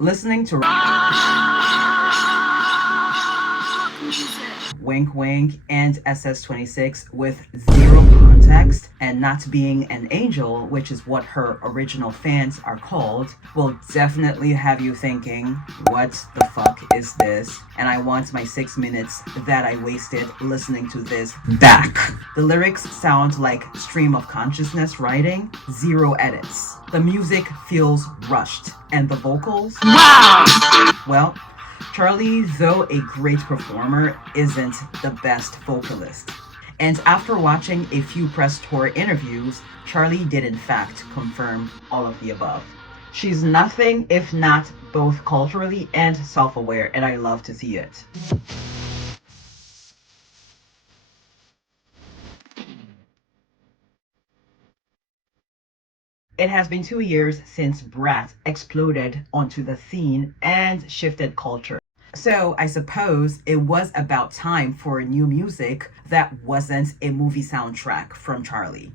Listening to Wink Wink and SS26 with zero context and not being an angel, which is what her original fans are called, will definitely have you thinking, what the fuck is this? And I want my 6 minutes that I wasted listening to this back. The lyrics sound like stream of consciousness writing, zero edits. The music feels rushed, and the vocals? Wow! Well, Charli, though a great performer, isn't the best vocalist. And after watching a few press tour interviews, Charli did in fact confirm all of the above. She's nothing if not both culturally and self-aware, and I love to see it. It has been 2 years since Brat exploded onto the scene and shifted culture. So I suppose it was about time for new music that wasn't a movie soundtrack from Charli.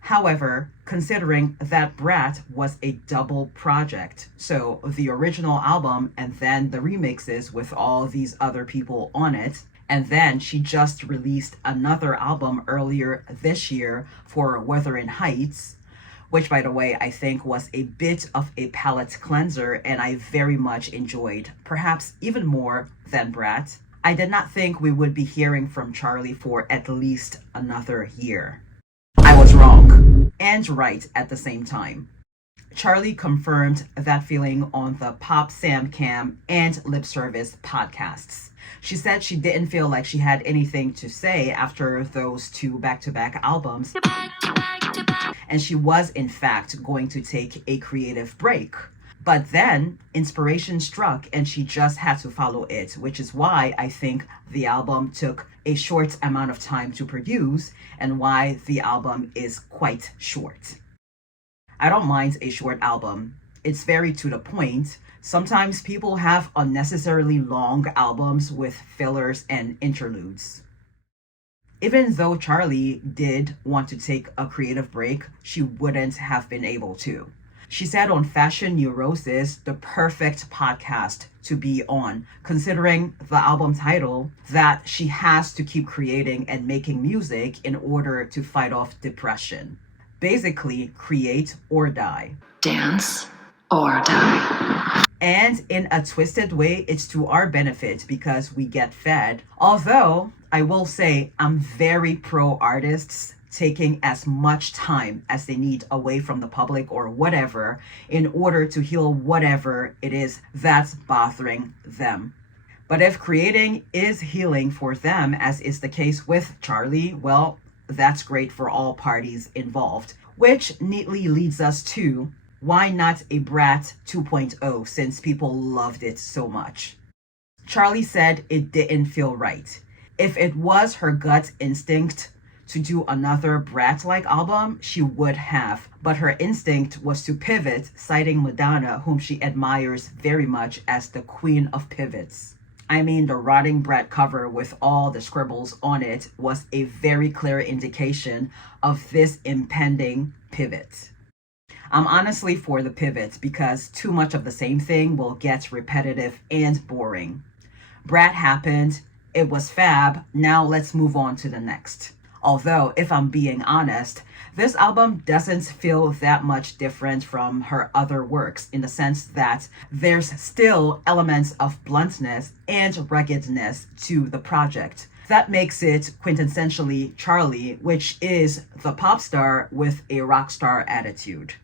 However, considering that Brat was a double project, so the original album and then the remixes with all these other people on it, and then she just released another album earlier this year for Wuthering Heights, which, by the way, I think was a bit of a palate cleanser and I very much enjoyed, perhaps even more than Brat. I did not think we would be hearing from Charli for at least another year. I was wrong and right at the same time. Charli confirmed that feeling on the Pop Sam Cam and Lip Service podcasts. She said she didn't feel like she had anything to say after those two back-to-back albums, and she was in fact going to take a creative break. But then inspiration struck and she just had to follow it, which is why I think the album took a short amount of time to produce and why the album is quite short. I don't mind a short album. It's very to the point. Sometimes people have unnecessarily long albums with fillers and interludes. Even though Charli did want to take a creative break, she wouldn't have been able to. She said on Fashion Neurosis, the perfect podcast to be on, considering the album title, that she has to keep creating and making music in order to fight off depression. Basically, create or die. Dance or die. And in a twisted way, it's to our benefit because we get fed. Although, I will say, I'm very pro artists taking as much time as they need away from the public or whatever in order to heal whatever it is that's bothering them. But if creating is healing for them, as is the case with Charli, well, that's great for all parties involved. Which neatly leads us to, why not a Brat 2.0 since people loved it so much? Charli said it didn't feel right. If it was her gut instinct to do another Brat-like album, she would have. But her instinct was to pivot, citing Madonna, whom she admires very much as the queen of pivots. I mean, the Rotting Brat cover with all the scribbles on it was a very clear indication of this impending pivot. I'm honestly for the pivot because too much of the same thing will get repetitive and boring. Brat happened, it was fab, now let's move on to the next. Although, if I'm being honest, this album doesn't feel that much different from her other works in the sense that there's still elements of bluntness and ruggedness to the project. That makes it quintessentially Charli, which is the pop star with a rock star attitude.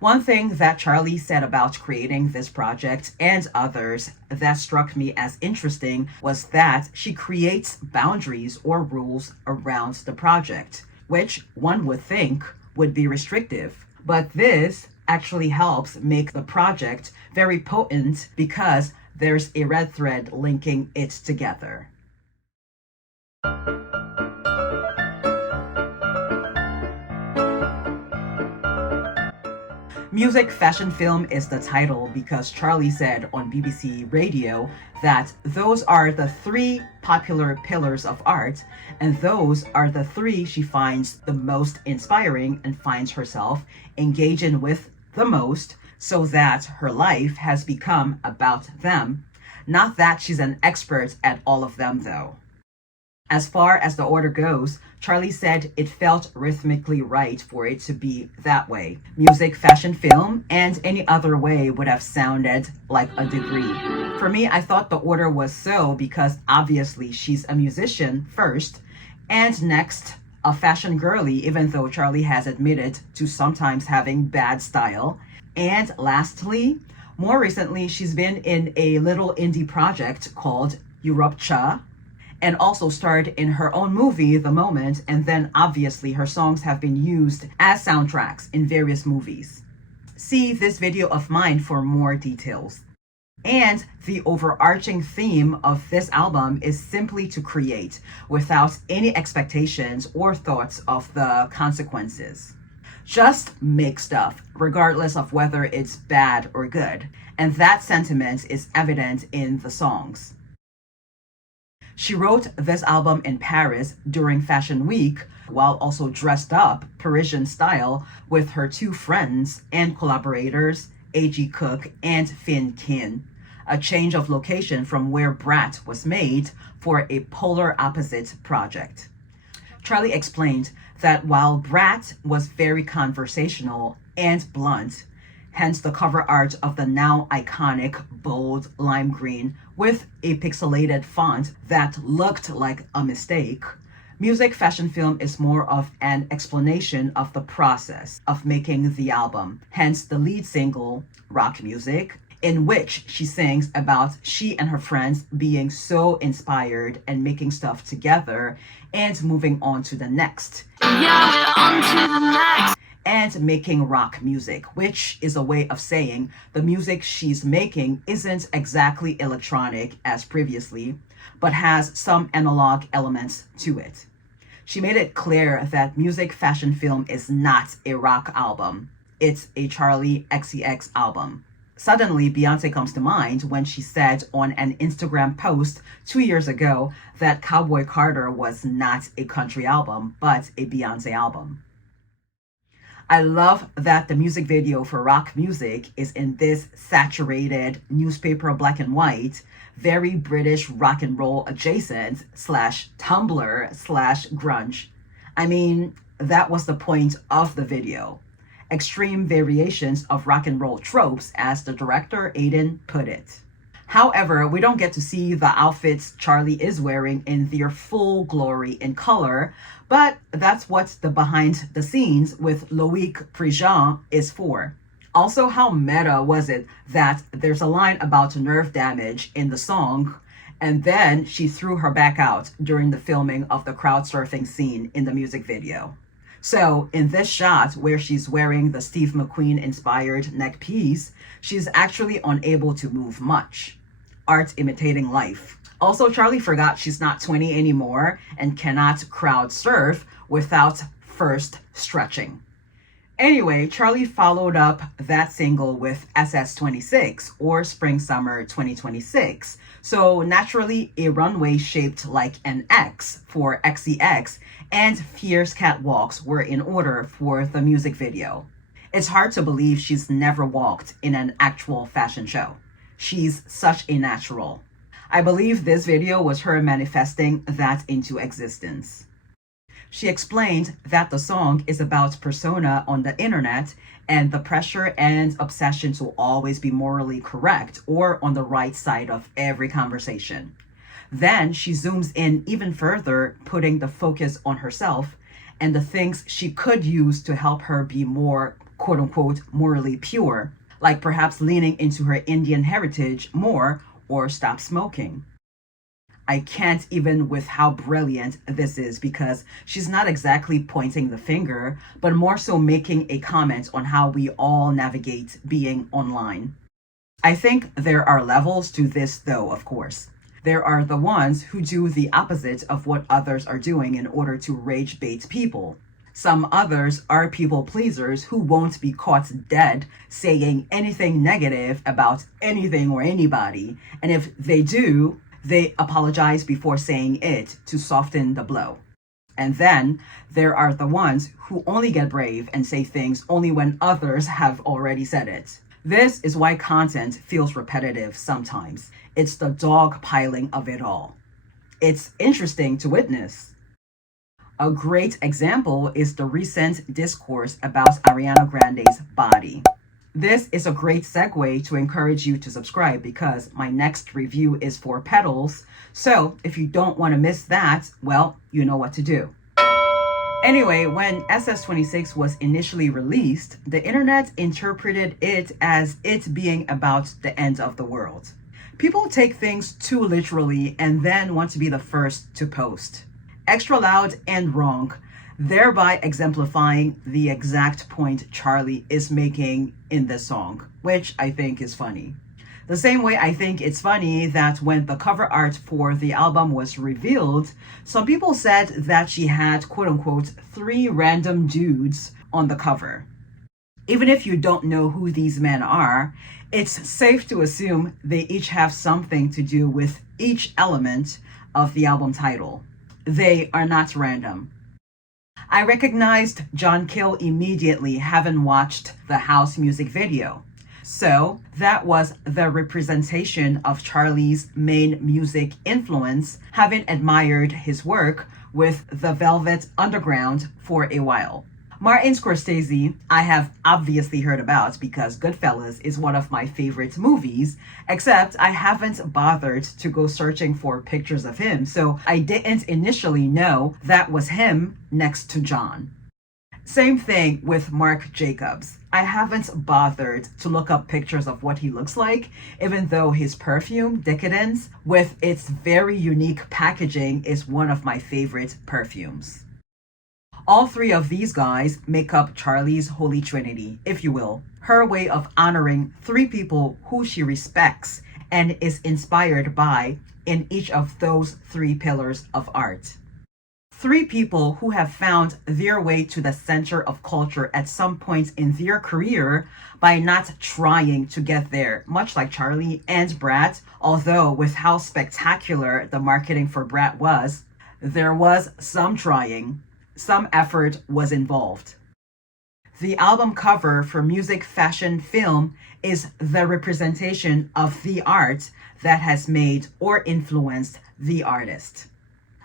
One thing that Charli said about creating this project and others that struck me as interesting was that she creates boundaries or rules around the project, which one would think would be restrictive. But this actually helps make the project very potent because there's a red thread linking it together. Music Fashion Film is the title because Charli said on BBC Radio that those are the 3 popular pillars of art, and those are the 3 she finds the most inspiring and finds herself engaging with the most, so that her life has become about them. Not that she's an expert at all of them, though. As far as the order goes, Charli said it felt rhythmically right for it to be that way. Music, fashion, film, and any other way would have sounded like a degree. For me, I thought the order was so because obviously she's a musician first, and next, a fashion girly, even though Charli has admitted to sometimes having bad style. And lastly, more recently, she's been in a little indie project called Europcha, and also starred in her own movie, The Moment, and then obviously her songs have been used as soundtracks in various movies. See this video of mine for more details. And the overarching theme of this album is simply to create without any expectations or thoughts of the consequences. Just make stuff, regardless of whether it's bad or good. And that sentiment is evident in the songs. She wrote this album in Paris during Fashion Week while also dressed up Parisian style with her two friends and collaborators, A.G. Cook and Finn Kin. A change of location from where Brat was made for a polar opposite project. Charli explained that while Brat was very conversational and blunt, hence the cover art of the now iconic bold lime green with a pixelated font that looked like a mistake, music, fashion, film is more of an explanation of the process of making the album, hence the lead single, Rock Music, in which she sings about she and her friends being so inspired and making stuff together and moving on to the next. Yeah, we're on to the next. And making rock music, which is a way of saying the music she's making isn't exactly electronic as previously, but has some analog elements to it. She made it clear that music, fashion, film is not a rock album. It's a Charli XCX album. Suddenly, Beyonce comes to mind when she said on an Instagram post 2 years ago that Cowboy Carter was not a country album, but a Beyonce album. I love that the music video for Rock Music is in this saturated newspaper black and white, very British rock and roll adjacent / Tumblr / grunge. I mean, that was the point of the video. Extreme variations of rock and roll tropes, as the director Aiden put it. However, we don't get to see the outfits Charli is wearing in their full glory in color, but that's what the behind the scenes with Loïc Prigent is for. Also, how meta was it that there's a line about nerve damage in the song, and then she threw her back out during the filming of the crowd surfing scene in the music video. So in this shot where she's wearing the Steve McQueen inspired neck piece, she's actually unable to move much. Art imitating life. Also, Charli forgot she's not 20 anymore and cannot crowd surf without first stretching. Anyway, Charli followed up that single with SS26 or Spring Summer 2026. So naturally, a runway shaped like an X for XCX and fierce catwalks were in order for the music video. It's hard to believe she's never walked in an actual fashion show. She's such a natural. I believe this video was her manifesting that into existence. She explained that the song is about persona on the internet and the pressure and obsession to always be morally correct or on the right side of every conversation. Then she zooms in even further, putting the focus on herself and the things she could use to help her be more, quote unquote, morally pure, like perhaps leaning into her Indian heritage more or stop smoking. I can't even with how brilliant this is because she's not exactly pointing the finger, but more so making a comment on how we all navigate being online. I think there are levels to this though, of course. There are the ones who do the opposite of what others are doing in order to rage bait people. Some others are people pleasers who won't be caught dead saying anything negative about anything or anybody. And if they do, they apologize before saying it to soften the blow. And then there are the ones who only get brave and say things only when others have already said it. This is why content feels repetitive sometimes. It's the dog piling of it all. It's interesting to witness. A great example is the recent discourse about Ariana Grande's body. This is a great segue to encourage you to subscribe because my next review is for Petals. So if you don't want to miss that, well, you know what to do. Anyway, when SS26 was initially released, the internet interpreted it as it being about the end of the world. People take things too literally and then want to be the first to post. Extra loud and wrong, thereby exemplifying the exact point Charli is making in this song, which I think is funny. The same way I think it's funny that when the cover art for the album was revealed, some people said that she had quote unquote 3 random dudes on the cover. Even if you don't know who these men are, it's safe to assume they each have something to do with each element of the album title. They are not random. I recognized John Kill immediately having watched the House music video. So that was the representation of Charli's main music influence, having admired his work with the Velvet Underground for a while. Martin Scorsese, I have obviously heard about because Goodfellas is one of my favorite movies, except I haven't bothered to go searching for pictures of him, so I didn't initially know that was him next to John. Same thing with Marc Jacobs. I haven't bothered to look up pictures of what he looks like, even though his perfume, Decadence, with its very unique packaging, is one of my favorite perfumes. All 3 of these guys make up Charli's holy trinity, if you will, her way of honoring 3 people who she respects and is inspired by in each of those 3 pillars of art. 3 people who have found their way to the center of culture at some point in their career by not trying to get there, much like Charli and Brat, although with how spectacular the marketing for Brat was, there was some trying. Some effort was involved. The album cover for music, fashion, film is the representation of the art that has made or influenced the artist.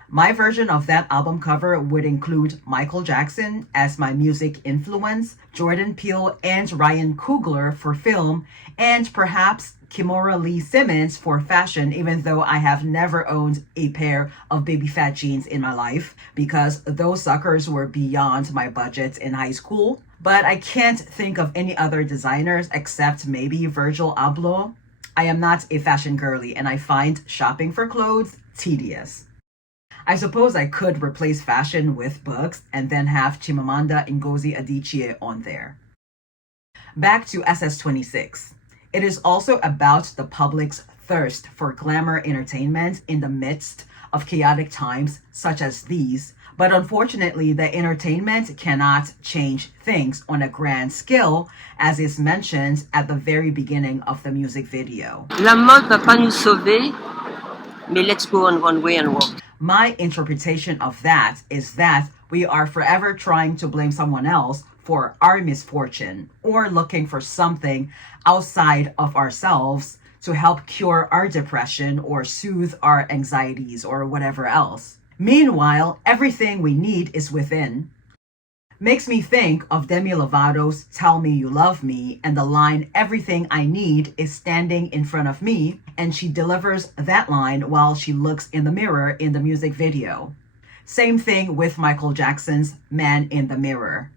My version of that album cover would include Michael Jackson as my music influence, Jordan Peele and Ryan Coogler for film, and perhaps Kimora Lee Simmons for fashion, even though I have never owned a pair of baby fat jeans in my life because those suckers were beyond my budget in high school. But I can't think of any other designers except maybe Virgil Abloh. I am not a fashion girly and I find shopping for clothes tedious. I suppose I could replace fashion with books and then have Chimamanda Ngozi Adichie on there. Back to SS26. It is also about the public's thirst for glamour entertainment in the midst of chaotic times such as these, but unfortunately the entertainment cannot change things on a grand scale, as is mentioned at the very beginning of the music video. La mode va pas nous sauver, mais let's go on one way and walk. My interpretation of that is that we are forever trying to blame someone else for our misfortune or looking for something outside of ourselves to help cure our depression or soothe our anxieties or whatever else. Meanwhile, everything we need is within. Makes me think of Demi Lovato's Tell Me You Love Me and the line, everything I need is standing in front of me, and she delivers that line while she looks in the mirror in the music video. Same thing with Michael Jackson's Man in the Mirror.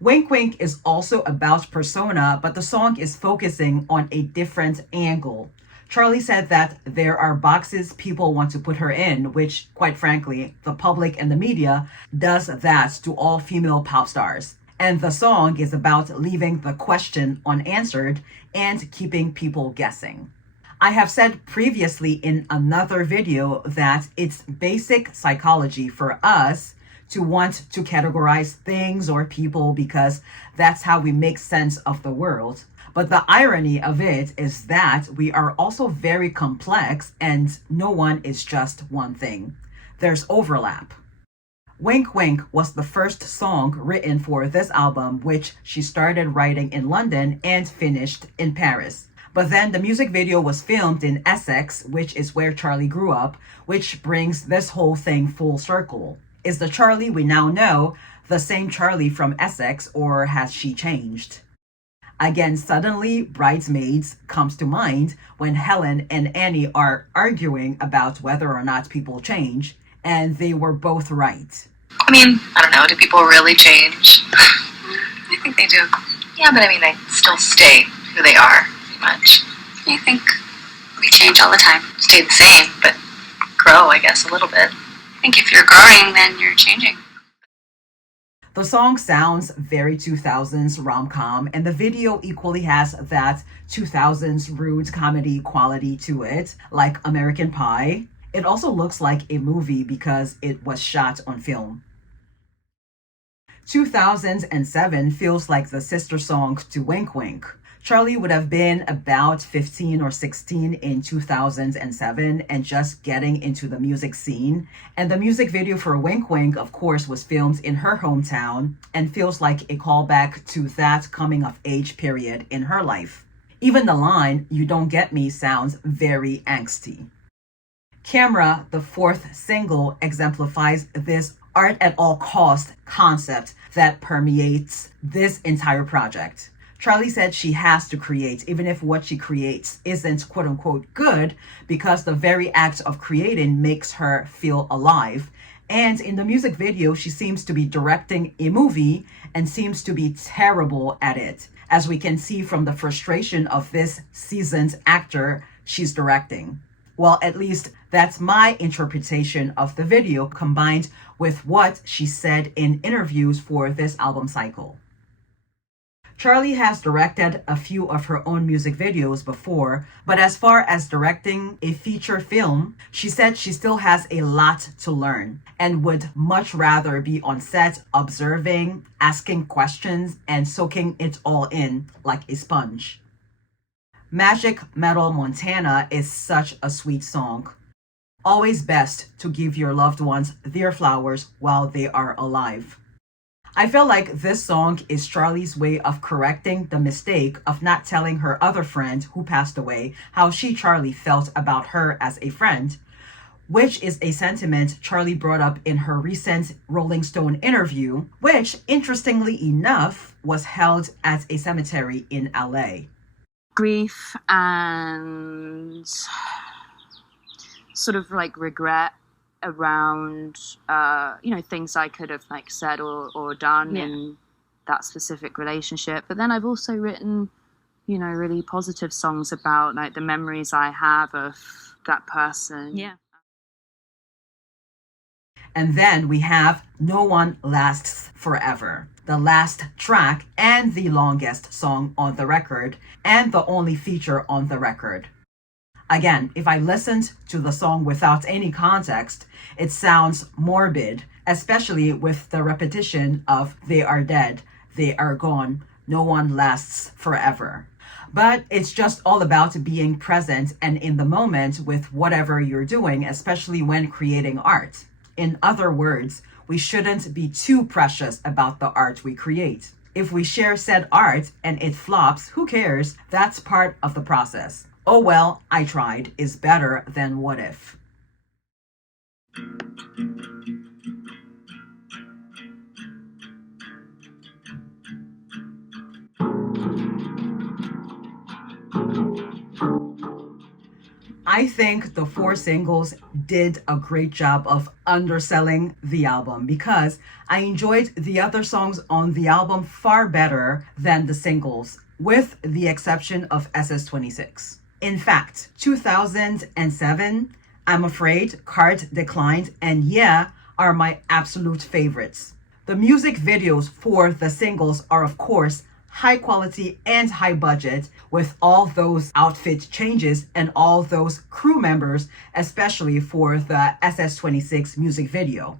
Wink Wink is also about persona, but the song is focusing on a different angle. Charli said that there are boxes people want to put her in, which, quite frankly, the public and the media does that to all female pop stars. And the song is about leaving the question unanswered and keeping people guessing. I have said previously in another video that it's basic psychology for us to want to categorize things or people because that's how we make sense of the world. But the irony of it is that we are also very complex and no one is just one thing. There's overlap. Wink Wink was the first song written for this album, which she started writing in London and finished in Paris. But then the music video was filmed in Essex, which is where Charli grew up, which brings this whole thing full circle. Is the Charli we now know the same Charli from Essex, or has she changed? Again, suddenly, Bridesmaids comes to mind when Helen and Annie are arguing about whether or not people change, and they were both right. I mean, I don't know, do people really change? I think they do. Yeah, but I mean, they still stay who they are, pretty much. I think we change all the time. Stay the same, but grow, I guess, a little bit. I think if you're growing, then you're changing. The song sounds very 2000s rom-com, and the video equally has that 2000s rude comedy quality to it, like American Pie. It also looks like a movie because it was shot on film. 2007 feels like the sister song to Wink Wink. Charli would have been about 15 or 16 in 2007 and just getting into the music scene. And the music video for Wink Wink, of course, was filmed in her hometown and feels like a callback to that coming of age period in her life. Even the line, "You don't get me," sounds very angsty. Camera, the fourth single, exemplifies this art at all cost concept that permeates this entire project. Charli said she has to create, even if what she creates isn't quote unquote good, because the very act of creating makes her feel alive. And in the music video, she seems to be directing a movie and seems to be terrible at it, as we can see from the frustration of this seasoned actor she's directing. Well, at least that's my interpretation of the video combined with what she said in interviews for this album cycle. Charli has directed a few of her own music videos before, but as far as directing a feature film, she said she still has a lot to learn and would much rather be on set observing, asking questions, and soaking it all in like a sponge. Magic Metal Montana is such a sweet song. Always best to give your loved ones their flowers while they are alive. I feel like this song is Charli's way of correcting the mistake of not telling her other friend who passed away how she, Charli, felt about her as a friend, which is a sentiment Charli brought up in her recent Rolling Stone interview, which, interestingly enough, was held at a cemetery in LA. Grief and sort of like regret around things I could have like said or done in that specific relationship. But then I've also written really positive songs about like the memories I have of that person. And then we have No One Lasts Forever, the last track and the longest song on the record, and the only feature on the record. Again, if I listened to the song without any context, it sounds morbid, especially with the repetition of "they are dead, they are gone, no one lasts forever." But it's just all about being present and in the moment with whatever you're doing, especially when creating art. In other words, we shouldn't be too precious about the art we create. If we share said art and it flops, who cares? That's part of the process. "Oh well, I tried" is better than "what if." I think the four singles did a great job of underselling the album because I enjoyed the other songs on the album far better than the singles, with the exception of SS26. In fact, 2007, I'm Afraid, Card Declined, and Yeah are my absolute favorites. The music videos for the singles are, of course, high quality and high budget, with all those outfit changes and all those crew members, especially for the SS26 music video.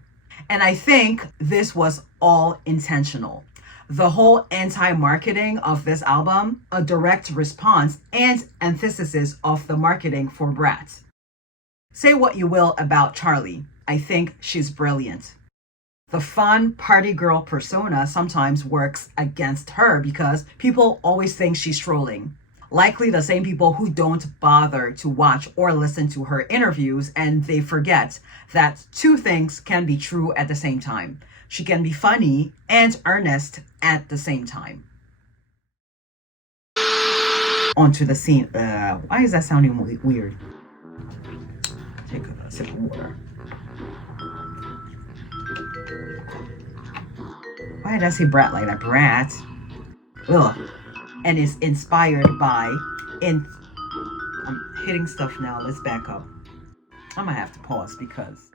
And I think this was all intentional. The whole anti-marketing of this album, a direct response and antithesis of the marketing for Brat. Say what you will about Charli, I think she's brilliant. The fun party girl persona sometimes works against her because people always think she's trolling. Likely the same people who don't bother to watch or listen to her interviews, and they forget that two things can be true at the same time. She can be funny and earnest at the same time. Onto the scene. Why is that sounding weird? Take a sip of water. Why did I say brat like that? Brat. Ugh. And is inspired by I'm hitting stuff now. Let's back up. I'm gonna have to pause because